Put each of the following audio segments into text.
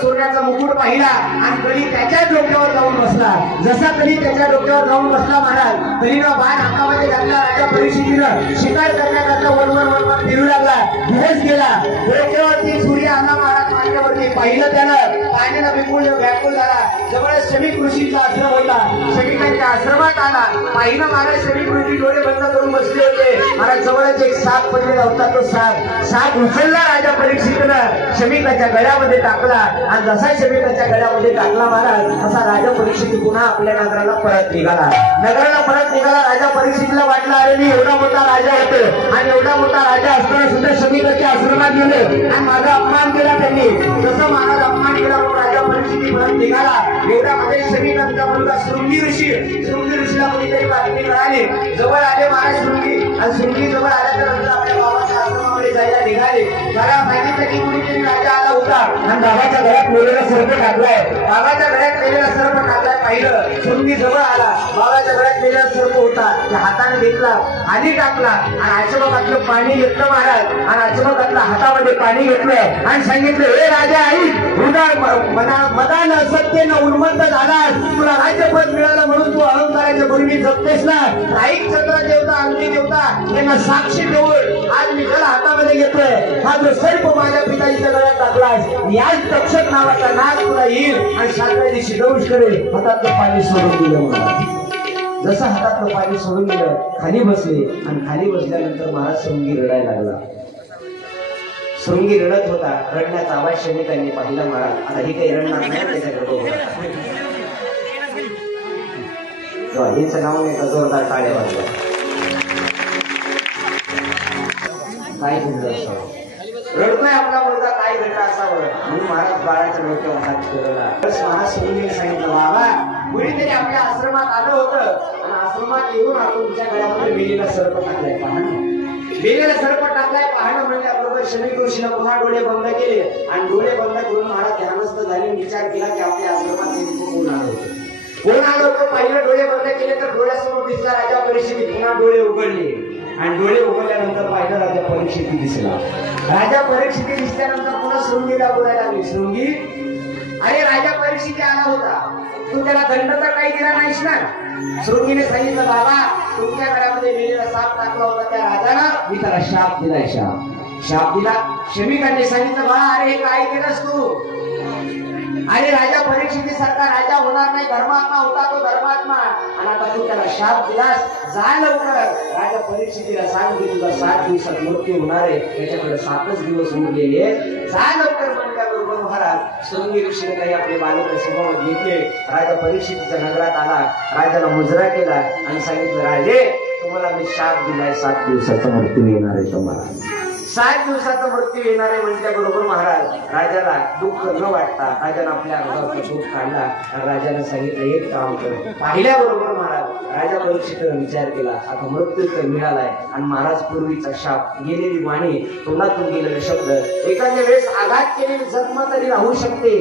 सोन्याचा मुकुट पाहिला आणि कली त्याच्या डोक्यावर जाऊन बसला. जसा कली त्याच्या डोक्यावर जाऊन बसला महाराज, कलीनं बाण हातामध्ये घातला. राजा परीक्षितीनं शिकार करण्याकरता वनवन फिरू लागला. दिवस गेला, डोक्यावरती सूर्य आला महाराज मांडल्यावरती. पाहिलं त्यानं, पाण्याला विपुल व्याकुळ झाला. जवळ शमीक ऋषीचा आश्रम होता. शमीकांच्या आश्रमात आला. पाहिलं महाराज शमीक ऋषी डोळे बंद करून बसले होते. महाराज जवळच एक साप पडलेला होता. तो साप उचलला राजा परीक्षितनं, शमीकाच्या गळ्यामध्ये टाकला. आणि जसा शमीकाच्या गळ्यामध्ये टाकला महाराज, तसा राजा परीक्षित पुन्हा आपल्या नगराला परत निघाला. राजा परीक्षितला वाटलं, अरे मी एवढा मोठा राजा होतो आणि एवढा मोठा राजा असताना सुद्धा शमीकाच्या आश्रमात गेले आणि माझा अपमान केला त्यांनी. जसं महाराज अपमान केला म्हणून राजा परीक्षित परत निघाला. एवढ्यामध्ये शमीकांचा मुलगा शृंगी ऋषीला कोणीतरी बातमी मिळाली. जवळ आले महाराज शृंगी जवळ आल्याच्या नंतर आपल्या बाबाच्या आश्रमामध्ये जायला निघाले. मला सांगितलं की कुणीतरी राजा आला होता आणि बाबाच्या घरात मेलेला सर्प टाकलाय. पाहिलं शृंगी जवळ आला. बाबाच्या घरात मेलेला सर्प होता. त्या हाताने घेतला, खाली टाकला आणि अचमकातलं पाणी घेतलं महाराज. आणि अचमकातलं हातामध्ये पाणी घेतलं आणि सांगितलं, हे राजा आई, मदान असत्येनं उन्मत्त झालास. तुला राज्यपद मिळालं म्हणून तू अहंकाराच्या पूर्वी जगतेस ना. ऐक चंद्र देवता, अग्नी देवता यांना साक्षी देऊन आज मी जल हातामध्ये घेतोय. हा जो सर्प माझ्या पिताजीच्या गळ्यात टाकलास, याच तक्षक नावाचा नाग तुला येईल आणि सातव्या दिवशी दंश करेल. हातातलं पाणी सोडून दिलं महाराज. जसं हातातलं पाणी सोडून दिलं, खाली बसले आणि खाली बसल्यानंतर महाराज शृंगी रडायला लागला. शृंगी रडत होता. रडण्याचा आवाज शमीकांनी पाहिला. महाराज आता ही काही रडणार नाही, त्याच्याकडे हेच नाव नाही, जोरदार टाळ्या वाजल्या. काय घडलं असावं, रडतोय आपला मुलगा, काय घडलं असावं म्हणून महाराज बाळाच्या डोक्यावर हात फिरवला. महाराज शृंगीने सांगितलं, बाबा कुणीतरी आपल्या आश्रमात आलं होतं आणि आश्रमात येऊन आपण तुमच्या गळ्यामध्ये मेलेला सर्प टाकलाय. मेलेला सर्प टाकलाय पाहणं म्हणल्याबरोबर शमीक ऋषीला पुन्हा डोळे बंद केले आणि डोळे बंद करून महाराज ध्यानस्थ झाले. विचार केला की आपल्या आश्रमात कोण आलं होतं. कोण आलं होतं पाहिलं, डोळे बंद केले तर डोळ्यासमोर दिसला राजा परीक्षित. पुन्हा डोळे उघडले आणि डोळे उघडल्यानंतर पाहिलं राजा परीक्षित दिसला. राजा परीक्षित दिसल्यानंतर पुन्हा शृंगीला बोलायला लागली, शृंगी अरे राजा परीक्षित आला होता, तू त्याला दंड तर काही दिला नाहीस ना. शृंगीने सांगितलं, बाबा तुमच्या घरामध्ये मेलेला साप टाकला होता त्या राजानं, मी त्याला शाप दिलाय. शाप दिला. शमीकांनी सांगितलं, बाळा अरे हे काय केलंस तू. अरे राजा परीक्षितीसारखा राजा होणार नाही, धर्मात्मा होता तो धर्मात्मा, आणि आता तू त्याला शाप दिलास. जा लवकर राजा परीक्षितीला सांग की तुझा 7 दिवसात मृत्यू होणार आहे, त्याच्याकडे 7च दिवस उरलेले, जा लवकर म्हणल्याबरोबर महाराज शृंगी ऋषीने काही आपले बालक समोर घेतले. राजा परीक्षितीच्या नगरात आला. राजाला मुजरा केला आणि सांगितलं, राजे तुम्हाला मी शाप दिलाय, 7 दिवसाचा मृत्यू येणार आहे तुम्हाला. 7 दिवसाचा मृत्यू येणार आहे म्हटल्याबरोबर महाराज राजाला दुःख न वाटता राजाने आपल्या अंगावरचं दुःख काढला आणि राजाने सांगितलं, एक काम कर. पाहिल्याबरोबर महाराज राजा परीक्षितीने विचार केला, आता मृत्यू तर मिळालाय आणि महाराज पूर्वीचा शाप, गेलेली वाणी, तोंडातून गेलेले शब्द, एखाद्या वेळेस आघात केलेली जखम तरी राहू शकते,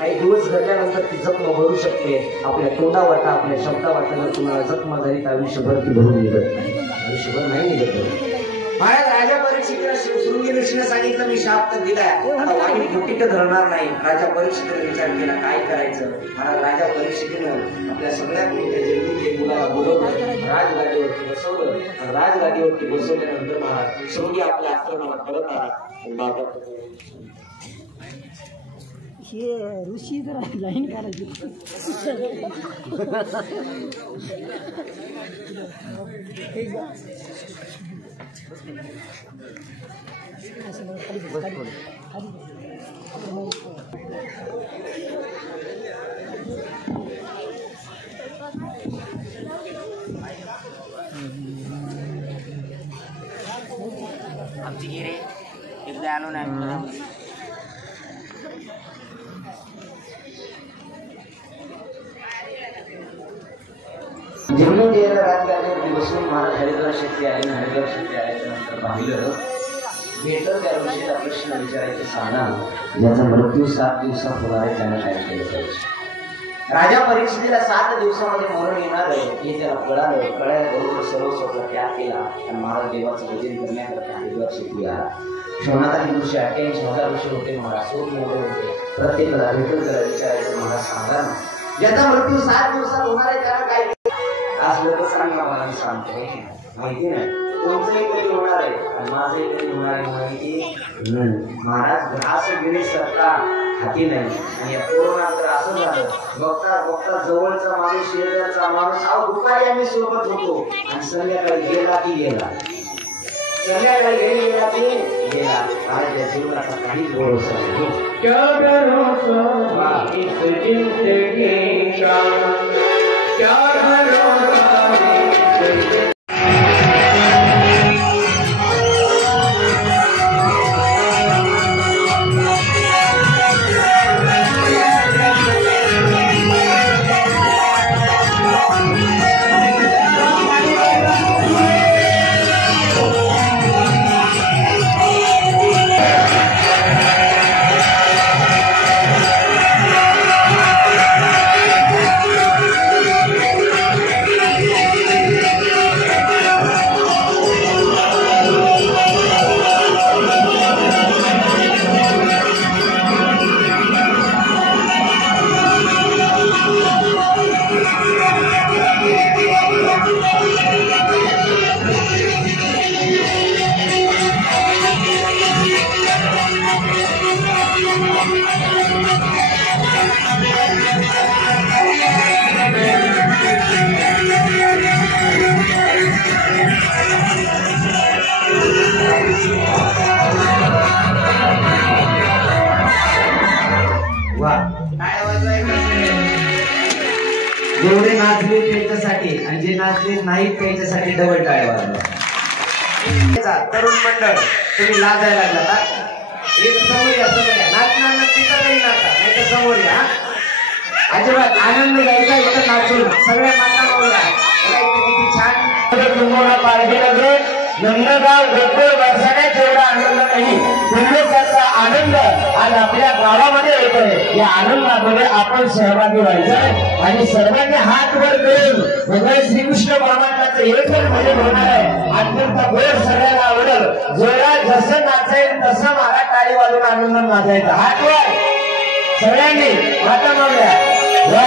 काही दिवस घडल्यानंतर ती जखम भरू शकते. आपल्या तोंडावाटा, आपल्या शब्दावाटा जर तुम्हाला जखम झाली तर आयुष्यभर ती भरून निघत नाही, आयुष्यभर नाही निघत. महाराज राजा परीक्षितीला शृंगी ऋषीने सांगितलं, मी शाप तर दिलाय, आता वाणी फुटीत धरणार नाही. राजा परीक्षितीने विचार केला काय करायचं. महाराज राजा परीक्षितीनं आपल्या सगळ्यात मोठ्या जन्मीचे मुलाला बोलवलं, राजगादीवरती बसवलं आणि राजगादीवरती बसवल्यानंतर महाराज शृंगी आपल्या आश्रमात परत आला. हे ऋषी जरा लाईन काढायची. आमची गिरे एकदा आलो नाही. जेवण गेलं राजगादीवरती बसून महाराज हरिद्वार शेट्टी आहे. हरिद्वार शेट्टी आल्याच्या नंतर पाहिलं भेटत त्या ऋषीचा प्रश्न विचारायचे, सांगा ज्याचा मृत्यू 7 दिवसात होणार आहे त्यानं काय केलं पाहिजे. राजा परीक्षितीला 7 दिवसामध्ये मरण येणार आहे हे त्याला कळल्याबरोबर सर्व स्वतः त्याग केला आणि महाराज देवाचं भजन करण्याकरता हरिद्वार शेट्टी आला. श्रवणात ऋषी 88,000 ऋषी होते महाराज, 100 मोठे होते. प्रत्येकाला भेटून त्याला विचारायचं मला सांगा ना, ज्याचा मृत्यू 7 दिवसात होणार आहे त्याला काय असलं तर सांगा मला, मी सांगतो. माहिती नाही तुमचंही कधी होणार आहे आणि माझंही कधी होणार आहे माहिती. महाराज असं गिरी सत्ता हाती नाही आणि या कोरोना तर असं झालं, बघता बघता जवळचा माणूस शेजारचा माणूस दुपारी आम्ही सोबत होतो आणि संध्याकाळी गेला की गेला, संध्याकाळी गेला की गेला. माझ्या जीवनाचा काहीच भरोसा नाही. क्या भरोसा इस जिंदगी का, क्या भरोसा जेवढे नाचले त्यांच्यासाठी आणि जे नाचले नाहीत त्यांच्यासाठी डबल टाळ्या वाजवा. तरुण मंडळ तुम्ही लाजायला लागला का? एक समोर या, समोर या. नाचणार नक्की तर नाही नाचा, नाही तर समोर या. अजिबात आनंद घ्यायचा, इथं नाचून सगळ्या माता बोलला किती छान तुम्हाला पार्टी लागेल. नंदगाव गोकुळ वर्षाने जेवढा आनंद नाही त्याचा आनंद आज आपल्या गावामध्ये येतोय. या आनंदामध्ये आपण सहभागी व्हायचं आणि सर्वांनी हात वर करून भगवान श्रीकृष्ण परमात्म्याचं एकच भजन होणार आहे. अत्यंत गोड सगळ्याला आवडेल. जोरात जसं नाचायचं तसं मला टाळी वाजून आनंद नाचायचा. हात वर सगळ्यांनी माता मागल्या. वा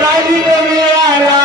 काही कमी आला